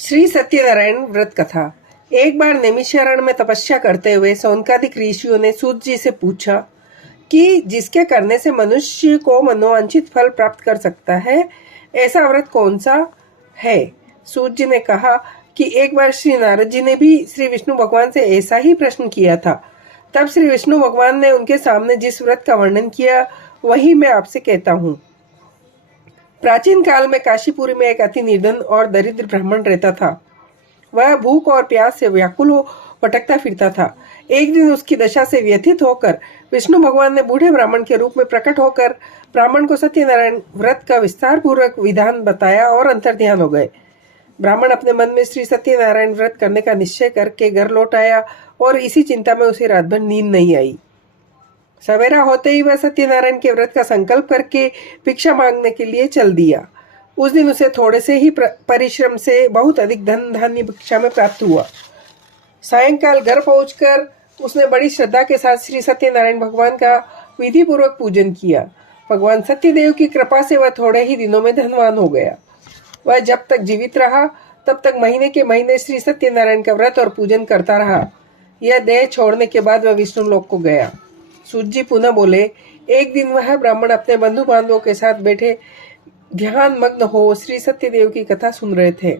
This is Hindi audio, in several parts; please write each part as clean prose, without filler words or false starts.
श्री सत्यनारायण व्रत कथा। एक बार नैमिषारण्य में तपस्या करते हुए सौनकादिक ऋषियों ने सूत जी से पूछा कि जिसके करने से मनुष्य को मनोवांछित फल प्राप्त कर सकता है, ऐसा व्रत कौन सा है। सूत जी ने कहा कि एक बार श्री नारद जी ने भी श्री विष्णु भगवान से ऐसा ही प्रश्न किया था। तब श्री विष्णु भगवान ने उनके सामने जिस व्रत का वर्णन किया वही मैं आपसे कहता हूँ। प्राचीन काल में काशीपुरी में एक अति निर्धन और दरिद्र ब्राह्मण रहता था। वह भूख और प्यास से व्याकुल हो भटकता फिरता था। एक दिन उसकी दशा से व्यथित होकर विष्णु भगवान ने बूढ़े ब्राह्मण के रूप में प्रकट होकर ब्राह्मण को सत्यनारायण व्रत का विस्तार पूर्वक विधान बताया और अंतर्ध्यान हो गए। ब्राह्मण अपने मन में श्री सत्यनारायण व्रत करने का निश्चय करके घर लौट आया और इसी चिंता में उसे रात भर नींद नहीं आई। सवेरा होते ही वह सत्यनारायण के व्रत का संकल्प करके भिक्षा मांगने के लिए चल दिया। उस दिन उसे थोड़े से ही परिश्रम से बहुत अधिक धन धान्य भिक्षा में प्राप्त हुआ। सायंकाल घर पहुंचकर उसने बड़ी श्रद्धा के साथ श्री सत्यनारायण भगवान का विधि पूर्वक पूजन किया। भगवान सत्यदेव की कृपा से वह थोड़े ही दिनों में धनवान हो गया। वह जब तक जीवित रहा तब तक महीने के महीने श्री सत्यनारायण का व्रत और पूजन करता रहा। यह देह छोड़ने के बाद वह विष्णु लोक को गया। सूत जी पुनः बोले, एक दिन वह ब्राह्मण अपने बंधु बांधवों के साथ बैठे ध्यान मग्न हो श्री सत्यदेव की कथा सुन रहे थे।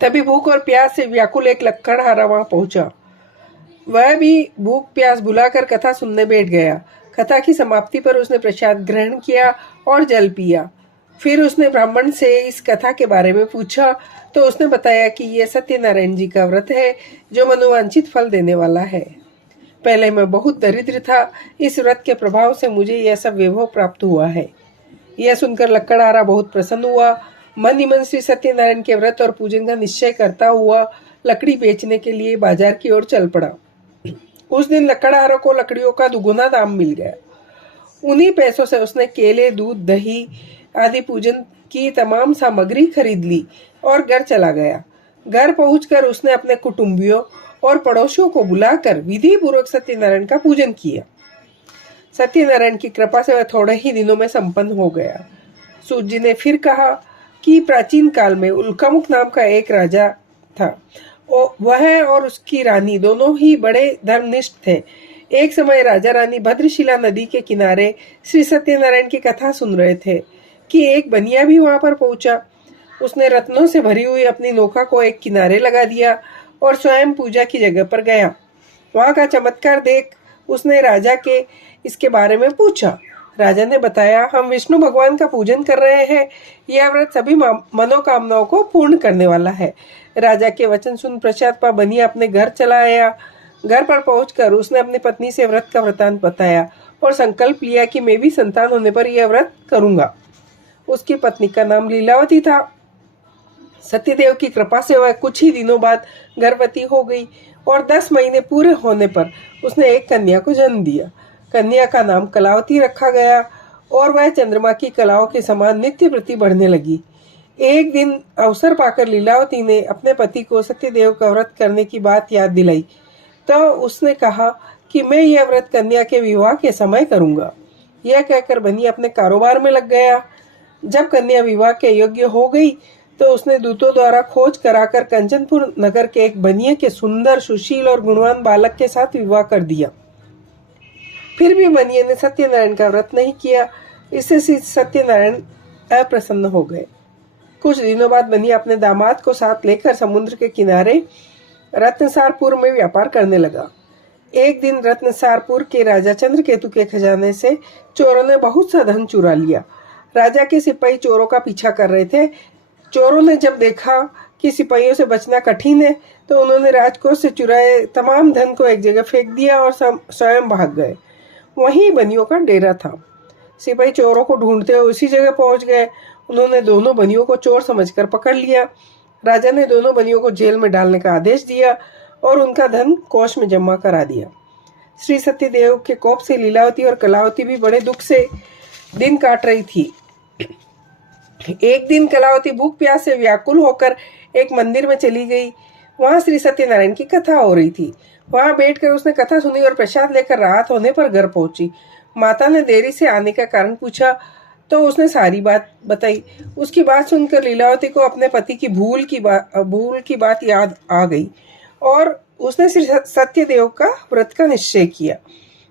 तभी भूख और प्यास से व्याकुल एक लकड़हारा वहां पहुंचा। वह भी भूख प्यास बुलाकर कथा सुनने बैठ गया। कथा की समाप्ति पर उसने प्रसाद ग्रहण किया और जल पिया। फिर उसने ब्राह्मण से इस कथा के बारे में पूछा तो उसने बताया कि यह सत्यनारायण जी का व्रत है जो मनोवांछित फल देने वाला है। पहले मैं बहुत दरिद्र था, इस व्रत के प्रभाव से मुझे यह सब वैभव प्राप्त हुआ है। यह सुनकर लकड़हारा बहुत प्रसन्न हुआ। मन ही मन श्री सत्यनारायण के व्रत और पूजन का निश्चय करता हुआ लकड़ी बेचने के लिए बाजार की ओर चल पड़ा। उस दिन लकड़हारा को लकड़ियों का दुगुना दाम मिल गया। उन्हीं पैसों से उसने केले, दूध, दही आदि पूजन की तमाम सामग्री खरीद ली और घर चला गया। घर पहुंचकर उसने अपने कुटुंबियों और पड़ोसियों को बुलाकर विधि पूर्वक सत्यनारायण का पूजन किया। सत्यनारायण की कृपा से वह थोड़े ही दिनों में संपन्न हो गया। सूत जी ने फिर कहा कि प्राचीन काल में उल्कामुख नाम का एक राजा था। वह और उसकी रानी दोनों ही बड़े धर्मनिष्ठ थे। एक समय राजा रानी भद्रशिला नदी के किनारे श्री सत्यनारायण की कथा सुन रहे थे कि एक बनिया भी वहां पर पहुंचा। उसने रत्नों से भरी हुई अपनी नौका को एक किनारे लगा दिया और स्वयं पूजा की जगह पर गया। वहां का चमत्कार देख उसने राजा के इसके बारे में पूछा। राजा ने बताया, हम विष्णु भगवान का पूजन कर रहे हैं। यह व्रत सभी मनोकामनाओं को पूर्ण करने वाला है। राजा के वचन सुन पश्चात बनिया अपने घर चला आया। घर पर पहुंचकर उसने अपनी पत्नी से व्रत का वृतांत बताया और संकल्प लिया कि मैं भी संतान होने पर यह व्रत करूंगा। उसकी पत्नी का नाम लीलावती था। सत्यदेव की कृपा से वह कुछ ही दिनों बाद गर्भवती हो गई और 10 महीने पूरे होने पर उसने एक कन्या को जन्म दिया। कन्या का नाम कलावती रखा गया और वह चंद्रमा की कलाओं के समान नित्य प्रति बढ़ने लगी। एक दिन अवसर पाकर लीलावती ने अपने पति को सत्यदेव का व्रत करने की बात याद दिलाई तो उसने कहा कि मैं यह व्रत कन्या के विवाह के समय करूंगा। यह कहकर बनिया अपने कारोबार में लग गया। जब कन्या विवाह के योग्य हो गई तो उसने दूतों द्वारा खोज कराकर कंचनपुर नगर के एक बनिए के सुंदर, सुशील और गुणवान बालक के साथ विवाह कर दिया। फिर भी बनिए ने सत्यनारायण का व्रत नहीं किया। इससे सत्यनारायण अप्रसन्न हो गए। कुछ दिनों बाद बनिया अपने दामाद को साथ लेकर समुद्र के किनारे रत्नसारपुर में व्यापार करने लगा। एक दिन रत्नसारपुर के राजा चंद्रकेतु के खजाने से चोरों ने बहुत सा धन चुरा लिया। राजा के सिपाही चोरों का पीछा कर रहे थे। चोरों ने जब देखा कि सिपाहियों से बचना कठिन है तो उन्होंने राजकोष से चुराए तमाम धन को एक जगह फेंक दिया और स्वयं भाग गए। वहीं बनियों का डेरा था। सिपाही चोरों को ढूंढते हुए उसी जगह पहुंच गए। उन्होंने दोनों बनियों को चोर समझकर पकड़ लिया। राजा ने दोनों बनियों को जेल में डालने का आदेश दिया और उनका धन कोष में जमा करा दिया। श्री सत्यदेव के कोप से लीलावती और कलावती भी बड़े दुख से दिन काट रही थी। एक दिन कलावती भूख प्यास से व्याकुल होकर एक मंदिर में चली गई। वहां श्री सत्यनारायण की कथा हो रही थी। वहां बैठकर उसने कथा सुनी और प्रसाद लेकर रात होने पर घर पहुंची। माता ने देरी से आने का कारण पूछा तो उसने सारी बात बताई। उसकी बात सुनकर लीलावती को अपने पति की भूल की बात याद आ गई और उसने श्री सत्यदेव का व्रत का निश्चय किया।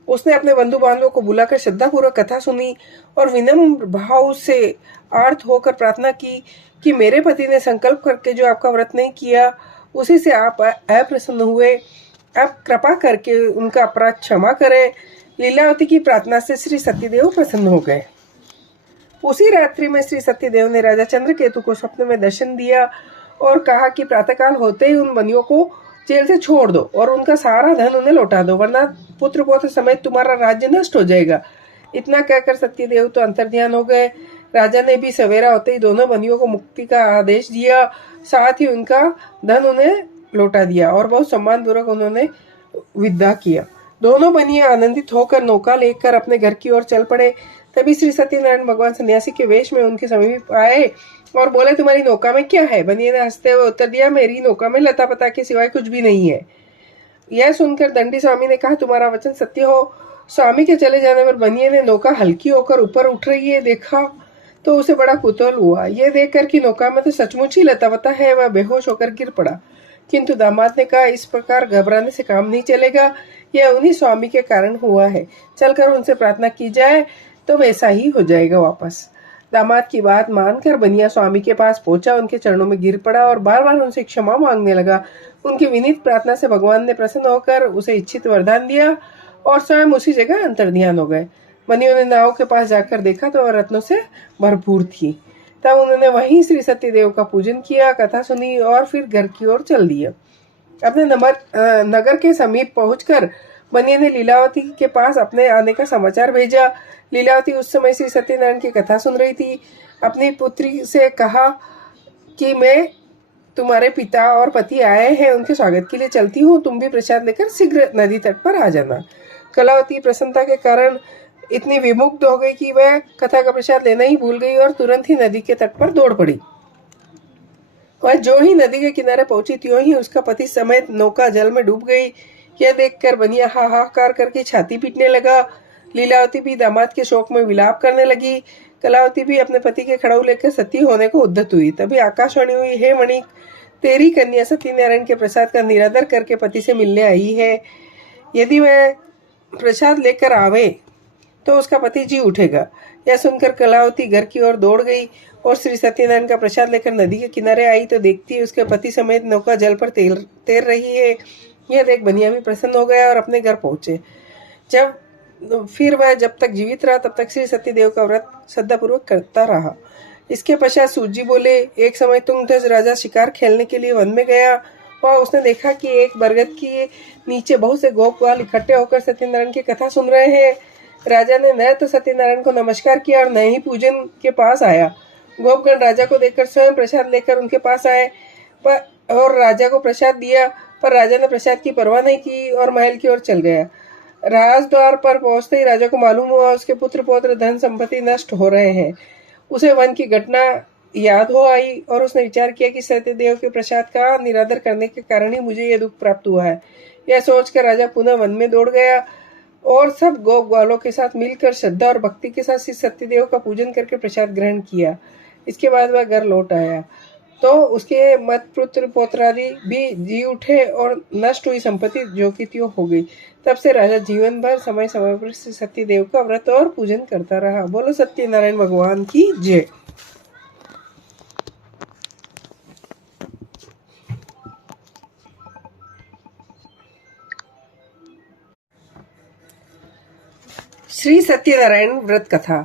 उसने अपने बंधु बांधवों को बुलाकर श्रद्धापूर्वक कथा सुनी और विनम्र भाव से आर्त होकर प्रार्थना की कि मेरे पति ने संकल्प करके जो आपका व्रत नहीं किया उसी से आप अप्रसन्न हुए, आप कृपा करके उनका अपराध क्षमा करें। लीलावती की प्रार्थना से श्री सत्यदेव प्रसन्न हो गए। उसी रात्रि में श्री सत्यदेव ने राजा चंद्रकेतु को स्वप्न में दर्शन दिया और कहा कि प्रातःकाल होते ही उन बनियों को जेल से छोड़ दो और उनका सारा धन उन्हें लौटा दो, वरना पुत्र पौत्र समेत तुम्हारा राज्य नष्ट हो जाएगा। इतना कहकर सत्यदेव तो अंतर्ध्यान हो गए। राजा ने भी सवेरा होते ही दोनों बनियों को मुक्ति का आदेश दिया, साथ ही उनका धन उन्हें लौटा दिया और बहुत सम्मान पूर्वक उन्होंने विदा किया। दोनों बनिए आनंदित होकर नौका लेकर अपने घर की ओर चल पड़े। तभी श्री सत्यनारायण भगवान सन्यासी के वेश में उनके समीप आए और बोले, तुम्हारी नौका में क्या है? बनिए ने हंसते हुए उत्तर दिया, मेरी नौका में लता पता के सिवाय कुछ भी नहीं है। यह सुनकर दंडी स्वामी ने कहा, तुम्हारा वचन सत्य हो। स्वामी के चले जाने पर बनिए ने नौका हल्की होकर ऊपर उठ रही है देखा तो उसे बड़ा कुतूहल हुआ। यह देखकर कि नौका में तो सचमुच ही लता पता है, वह बेहोश होकर गिर पड़ा। किंतु दामाद ने कहा, इस प्रकार घबराने से काम नहीं चलेगा, यह उन्हीं स्वामी के कारण हुआ है, चलकर उनसे प्रार्थना की जाए तो वैसा ही हो जाएगा वापस। दामाद की बात मानकर बनिया स्वामी के पास पहुंचा, उनके चरणों में गिर पड़ा और बार बार उनसे क्षमा मांगने लगा। उनकी विनीत प्रार्थना से भगवान ने प्रसन्न होकर उसे इच्छित वरदान दिया और स्वयं उसी जगह अंतर्ध्यान हो गए। बनियों ने नाव के पास जाकर देखा तो वह रत्नों से भरपूर थी। तब उन्होंने वहीं श्री सत्यदेव का पूजन किया, कथा सुनी और फिर घर की ओर चल दिया। अपने नगर के समीप पहुंचकर बनिया ने लीलावती के पास अपने आने का समाचार भेजा। लीलावती उस समय श्री सत्यनारायण की कथा सुन रही थी। अपनी पुत्री से कहा कि मैं तुम्हारे पिता और पति आए हैं, उनके स्वागत के लिए चलती हूँ, तुम भी प्रसाद लेकर शीघ्र नदी तट पर आ जाना। कलावती प्रसन्नता के कारण इतनी विमुग्ध हो गई कि वह कथा का प्रसाद लेना ही भूल गई और तुरंत ही नदी के तट पर दौड़ पड़ी। वह जो ही नदी के किनारे पहुंची त्यों ही उसका पति समेत नौका जल में डूब गई। यह देखकर बनिया हाहाकार करके छाती पीटने लगा। लीलावती भी दामाद के शोक में विलाप करने लगी। कलावती भी अपने पति के खड़ाऊ लेकर सती होने को उद्यत हुई। तभी आकाशवाणी हुई, हे मणिक, तेरी कन्या सत्यनारायण के प्रसाद का निरादर करके पति से मिलने आई है। यदि वह प्रसाद लेकर आवे तो उसका पति जी उठेगा। यह सुनकर कलावती घर की ओर दौड़ गई और श्री सत्यनारायण का प्रसाद लेकर नदी के किनारे आई तो देखती उसके पति समेत नौका जल पर तैर रही है। यह देख बनिया भी प्रसन्न हो गया और अपने घर पहुंचे। फिर वह जब तक जीवित रहा तब तक श्री सत्यदेव का व्रत श्रद्धापूर्वक करता रहा। इसके पश्चात सूत बोले, एक समय तुंगध्वज राजा शिकार खेलने के लिए वन में गया और उसने देखा कि एक बरगद के नीचे बहुत से गोप ग्वाल इकट्ठे होकर सत्यनारायण की कथा सुन रहे हैं। राजा ने न तो सत्यनारायण को नमस्कार किया और न ही पूजन के पास आया। गोपगण राजा को देखकर स्वयं प्रसाद लेकर उनके पास आए और राजा को प्रसाद दिया, पर राजा ने प्रसाद की परवाह नहीं की और महल की ओर चल गया। राजद्वार पर पहुंचते ही राजा को मालूम हुआ उसके पुत्र पौत्र धन संपत्ति नष्ट हो रहे हैं। उसे वन की घटना याद हो आई और उसने विचार किया कि सत्यदेव के प्रसाद का निरादर करने के कारण ही मुझे यह दुख प्राप्त हुआ है। यह सोचकर राजा पुनः वन में दौड़ गया और सब गोप ग्वालों के साथ मिलकर श्रद्धा और भक्ति के साथ श्री सत्यदेव का पूजन करके प्रसाद ग्रहण किया। इसके बाद वह घर लौट आया तो उसके मत पुत्र पौत्रादि भी जी उठे और नष्ट हुई संपत्ति जो की त्यों हो गई। तब से राजा जीवन भर समय समय पर श्री सत्यदेव का व्रत और पूजन करता रहा। बोलो सत्यनारायण भगवान की जय। श्री सत्यनारायण व्रत कथा।